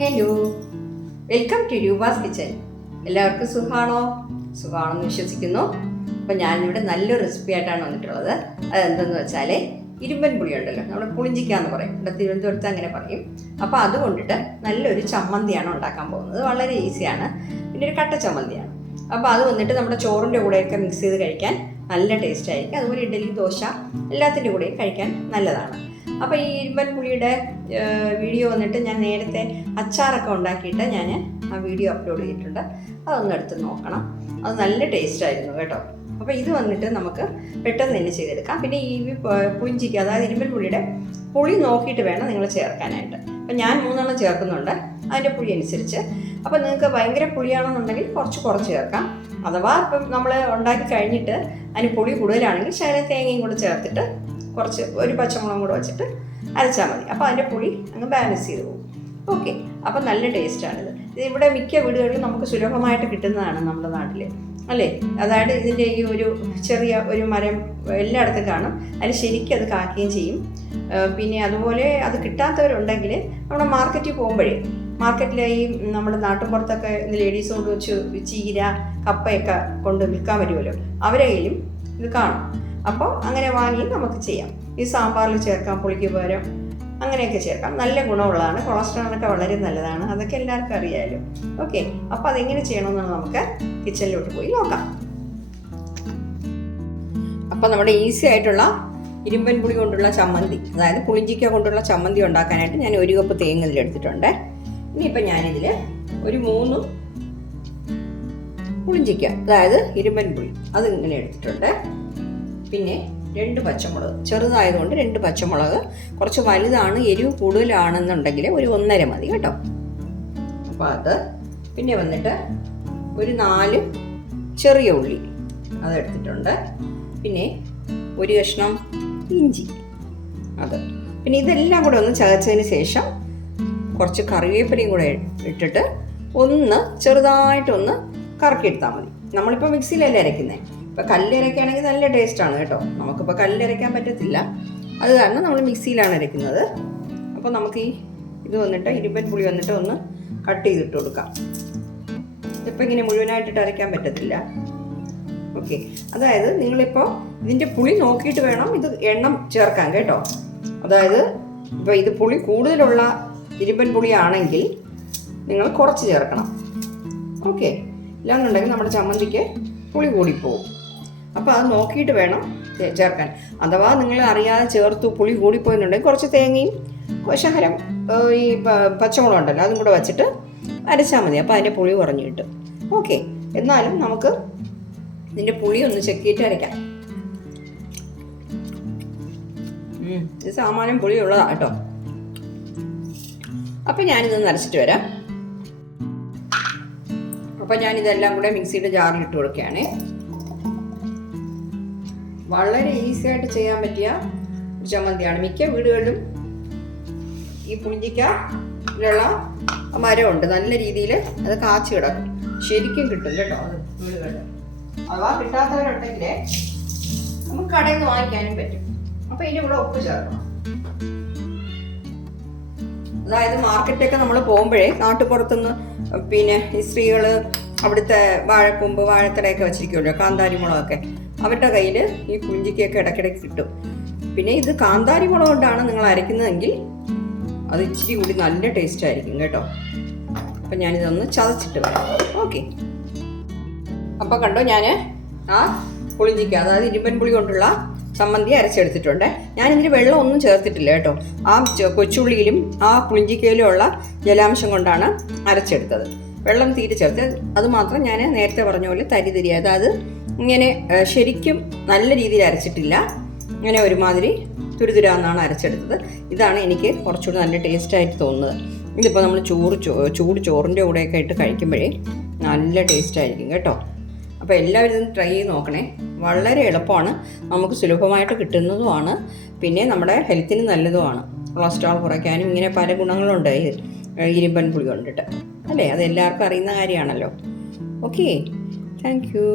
Hello, welcome to Roopa's kitchen. എല്ലാവർക്കും സുഖമാണെന്ന് വിശ്വസിക്കുന്നു. അപ്പോൾ ഞാനിവിടെ നല്ലൊരു റെസിപ്പി ആയിട്ടാണ് വന്നിട്ടുള്ളത്. അതെന്തെന്ന് വെച്ചാൽ ഇരുമ്പൻ പുളി ഉണ്ടല്ലോ, നമ്മുടെ പുളിഞ്ചിക്കാന്ന് പറയും, ഇവിടെ തിരുവനന്തപുരത്ത് അങ്ങനെ പറയും. അപ്പോൾ അതുകൊണ്ടിട്ട് നല്ലൊരു ചമ്മന്തിയാണ് ഉണ്ടാക്കാൻ പോകുന്നത്. വളരെ ഈസിയാണ്. പിന്നെ ഒരു കട്ട ചമ്മന്തിയാണ്. അപ്പോൾ അത് വന്നിട്ട് നമ്മുടെ ചോറിൻ്റെ കൂടെയൊക്കെ മിക്സ് ചെയ്ത് കഴിക്കാൻ നല്ല ടേസ്റ്റ് ആയിരിക്കും. അതുപോലെ ഇഡ്ഡലി, ദോശ എല്ലാത്തിൻ്റെ കൂടെയും കഴിക്കാൻ നല്ലതാണ്. അപ്പോൾ ഈ ഇരുമ്പൻ പുളിയുടെ വീഡിയോ വന്നിട്ട് ഞാൻ നേരത്തെ അച്ചാറൊക്കെ ഉണ്ടാക്കിയിട്ട് ഞാൻ ആ വീഡിയോ അപ്ലോഡ് ചെയ്തിട്ടുണ്ട്. അതൊന്ന് എടുത്ത് നോക്കണം. അത് നല്ല ടേസ്റ്റായിരുന്നു കേട്ടോ. അപ്പോൾ ഇത് വന്നിട്ട് നമുക്ക് പെട്ടെന്ന് തന്നെ ചെയ്തെടുക്കാം. പിന്നെ ഈ പുളിഞ്ചിക്ക്, അതായത് ഇരുമ്പൻ പുളിയുടെ പുളി നോക്കിയിട്ട് വേണം നിങ്ങൾ ചേർക്കാനായിട്ട്. അപ്പം ഞാൻ 3 ചേർക്കുന്നുണ്ട്, അതിൻ്റെ പുളി അനുസരിച്ച്. അപ്പോൾ നിങ്ങൾക്ക് ഭയങ്കര പുളിയാണെന്നുണ്ടെങ്കിൽ കുറച്ച് ചേർക്കാം. അഥവാ ഇപ്പം നമ്മൾ ഉണ്ടാക്കി കഴിഞ്ഞിട്ട് അതിന് പുളി കൂടുതലാണെങ്കിൽ ശകലം തേങ്ങയും കൂടെ ചേർത്തിട്ട് കുറച്ച് ഒരു പച്ചമുളകും കൂടെ വെച്ചിട്ട് അരച്ചാൽ മതി. അപ്പോൾ അതിൻ്റെ പുളി അങ്ങ് ബാലൻസ് ചെയ്ത് പോകും. ഓക്കെ, അപ്പോൾ നല്ല ടേസ്റ്റാണിത്. ഇവിടെ മിക്ക വീടുകളിലും നമുക്ക് സുലഭമായിട്ട് കിട്ടുന്നതാണ് നമ്മുടെ നാട്ടിൽ, അല്ലേ? അതായത് ഇതിൻ്റെ ഈ ഒരു ചെറിയ ഒരു മരം എല്ലായിടത്തും കാണും. അതിൽ ശരിക്കും അത് കാക്കുകയും ചെയ്യും. പിന്നെ അതുപോലെ അത് കിട്ടാത്തവരുണ്ടെങ്കിൽ നമ്മുടെ മാർക്കറ്റിൽ പോകുമ്പോഴേ, മാർക്കറ്റിലെ ഈ നമ്മുടെ നാട്ടുമ്പുറത്തൊക്കെ ലേഡീസ് കൊണ്ട് വെച്ച് ചീര, കപ്പയൊക്കെ കൊണ്ട് വിൽക്കാൻ വരുമല്ലോ, അവരെ കയ്യിലും ഇത് കാണും. അപ്പോൾ അങ്ങനെ വാങ്ങി നമുക്ക് ചെയ്യാം. ഈ സാമ്പാറിൽ ചേർക്കാം, പുളിക്ക് പകരം അങ്ങനെയൊക്കെ ചേർക്കാം. നല്ല ഗുണമുള്ളതാണ്. കൊളസ്ട്രോളൊക്കെ വളരെ നല്ലതാണ്. അതൊക്കെ എല്ലാവർക്കും അറിയാമല്ലോ. ഓക്കെ, അപ്പോൾ അതെങ്ങനെ ചെയ്യണമെന്നാണ് നമുക്ക് കിച്ചണിലോട്ട് പോയി നോക്കാം. അപ്പോൾ നമ്മുടെ ഈസി ആയിട്ടുള്ള ഇരുമ്പൻ പുളി കൊണ്ടുള്ള ചമ്മന്തി, അതായത് പുളിഞ്ചിക്ക കൊണ്ടുള്ള ചമ്മന്തി ഉണ്ടാക്കാനായിട്ട് ഞാൻ 1 കപ്പ് തേങ്ങ ഇതിലെടുത്തിട്ടുണ്ട്. ഇനിയിപ്പോൾ ഞാനിതിൽ ഒരു 3 പുളിഞ്ചിക്ക, അതായത് ഇരുമ്പൻ പുളി, അതിങ്ങനെ എടുത്തിട്ടുണ്ട്. പിന്നെ 2 പച്ചമുളക്, ചെറുതായതുകൊണ്ട് 2 പച്ചമുളക്. കുറച്ച് വലുതാണ്, എരിവ് കൂടുതലാണെന്നുണ്ടെങ്കിൽ ഒരു 1.5 മതി കേട്ടോ. അപ്പോൾ അത് പിന്നെ വന്നിട്ട് ഒരു 4 ചെറിയ ഉള്ളി അതെടുത്തിട്ടുണ്ട്. പിന്നെ ഒരു കഷ്ണം ഇഞ്ചി, അത്. പിന്നെ ഇതെല്ലാം കൂടെ ഒന്ന് ചതച്ചതിന് ശേഷം കുറച്ച് കറിവേപ്പിലയും കൂടെ ഇട്ടിട്ട് ഒന്ന് ചെറുതായിട്ടൊന്ന് കറക്കിയെടുത്താൽ മതി. നമ്മളിപ്പോൾ മിക്സിയിലല്ലേ അരയ്ക്കുന്നത്. ഇപ്പോൾ കല്ലരയ്ക്കാണെങ്കിൽ നല്ല ടേസ്റ്റാണ് കേട്ടോ. നമുക്കിപ്പോൾ കല്ലരയ്ക്കാൻ പറ്റത്തില്ല, അത് കാരണം നമ്മൾ മിക്സിയിലാണ് അരയ്ക്കുന്നത്. അപ്പോൾ നമുക്ക് ഇത് വന്നിട്ട് ഇരുമ്പൻ പുളി വന്നിട്ട് ഒന്ന് കട്ട് ചെയ്തിട്ട് കൊടുക്കാം. ഇപ്പം ഇങ്ങനെ മുഴുവനായിട്ടിട്ട് അരയ്ക്കാൻ പറ്റത്തില്ല. ഓക്കെ, അതായത് നിങ്ങളിപ്പോൾ ഇതിൻ്റെ പുളി നോക്കിയിട്ട് വേണം ഇത് എണ്ണം ചേർക്കാൻ കേട്ടോ. അതായത് ഇപ്പോൾ ഇത് പുളി കൂടുതലുള്ള ഇരുമ്പൻ പുളിയാണെങ്കിൽ നിങ്ങൾ കുറച്ച് ചേർക്കണം. ഓക്കെ, ഇല്ലാന്നുണ്ടെങ്കിൽ നമ്മുടെ ചമ്മന്തിക്ക് പുളി കൂടിപ്പോവും. അപ്പോൾ അത് നോക്കിയിട്ട് വേണം ചേർക്കാൻ. അഥവാ നിങ്ങൾ അറിയാതെ ചേർത്തു പുളി കൂടിപ്പോയെന്നുണ്ടെങ്കിൽ കുറച്ച് തേങ്ങയും ശകലം ഈ പച്ചമുളക് ഉണ്ടല്ലോ അതും കൂടെ വെച്ചിട്ട് അരച്ചാൽ മതി. അപ്പോൾ അതിൻ്റെ പുളി കുറഞ്ഞു കിട്ടും. ഓക്കെ, എന്നാലും നമുക്ക് ഇതിൻ്റെ പുളി ഒന്ന് ചെക്കിയിട്ട് അരയ്ക്കാം. ഇത് സാമാന്യം പുളിയുള്ളതാണ് കേട്ടോ. അപ്പം ഞാനിതൊന്ന് അരച്ചിട്ട് വരാം. അപ്പം ഞാനിതെല്ലാം കൂടെ മിക്സിയുടെ ജാറിൽ ഇട്ട് കൊടുക്കുകയാണ്. വളരെ ഈസി ആയിട്ട് ചെയ്യാൻ പറ്റിയ ഒരു ചമ്മന്തിയാണ്. മിക്ക വീടുകളിലും ഈ പുളിഞ്ചിക്കയിലുള്ള മരമുണ്ട്, നല്ല രീതിയിൽ അത് കാച്ചു കിടക്കും. ശരിക്കും കിട്ടും കേട്ടോ അത് വീടുകളിൽ. അഥവാ കിട്ടാത്തവരുണ്ടെങ്കിൽ നമുക്ക് കടയിൽ നിന്ന് വാങ്ങിക്കാനും പറ്റും. അപ്പോൾ ഇതിൻ്റെ കൂടെ ഉപ്പ് ചേർക്കണം. അതായത് മാർക്കറ്റൊക്കെ നമ്മൾ പോകുമ്പോഴേ നാട്ടുപുറത്തുനിന്ന് പിന്നെ ഈ സ്ത്രീകൾ അവിടുത്തെ വാഴക്കൊമ്പ്, വാഴത്തടയൊക്കെ വെച്ചിരിക്കുമല്ലോ, കാന്താരി മുളകൊക്കെ, അവരുടെ കയ്യിൽ ഈ പുളിഞ്ചിക്കയൊക്കെ ഇടയ്ക്കിടയ്ക്ക് കിട്ടും. പിന്നെ ഇത് കാന്താരി മുളക് കൊണ്ടാണ് നിങ്ങൾ അരയ്ക്കുന്നതെങ്കിൽ അത് ഇച്ചിരി കൂടി നല്ല ടേസ്റ്റ് ആയിരിക്കും കേട്ടോ. അപ്പം ഞാനിതൊന്ന് ചതച്ചിട്ട് വരാം. ഓക്കെ, അപ്പോൾ കണ്ടോ, ഞാൻ ആ പുളിഞ്ചിക്ക, അതായത് ഇരുമ്പൻ പുളി കൊണ്ടുള്ള ചമ്മന്തി അരച്ചെടുത്തിട്ടുണ്ട്. ഞാനിതിന് വെള്ളം ഒന്നും ചേർത്തിട്ടില്ല കേട്ടോ. ആ കൊച്ചുള്ളിയിലും ആ പുളിഞ്ചിക്കയിലും ഉള്ള ജലാംശം കൊണ്ടാണ് അരച്ചെടുത്തത്. വെള്ളം തീരെ ചേർത്ത്, അത് മാത്രം ഞാൻ നേരത്തെ പറഞ്ഞ പോലെ തരി, അതായത് ഇങ്ങനെ ശരിക്കും നല്ല രീതിയിൽ അരച്ചിട്ടില്ല. ഇങ്ങനെ ഒരുമാതിരി തുരുതുരാന്നാണ് അരച്ചെടുത്തത്. ഇതാണ് എനിക്ക് കുറച്ചുകൂടി നല്ല ടേസ്റ്റായിട്ട് തോന്നുന്നത്. ഇതിപ്പോൾ നമ്മൾ ചൂട് ചോറിൻ്റെ കൂടെയൊക്കെ ഇട്ട് കഴിക്കുമ്പോഴേ നല്ല ടേസ്റ്റായിരിക്കും കേട്ടോ. അപ്പോൾ എല്ലാവരും ഇതൊന്ന് ട്രൈ ചെയ്ത് നോക്കണേ. വളരെ എളുപ്പമാണ്, നമുക്ക് സുലഭമായിട്ട് കിട്ടുന്നതുമാണ്. പിന്നെ നമ്മുടെ ഹെൽത്തിന് നല്ലതുമാണ്. കൊളസ്ട്രോൾ കുറയ്ക്കാനും ഇങ്ങനെ പല ഗുണങ്ങളുണ്ട് ഇരുമ്പൻ പുളി കൊണ്ടിട്ട്, അല്ലേ? അത് എല്ലാവർക്കും അറിയുന്ന കാര്യമാണല്ലോ. Okay, thank you.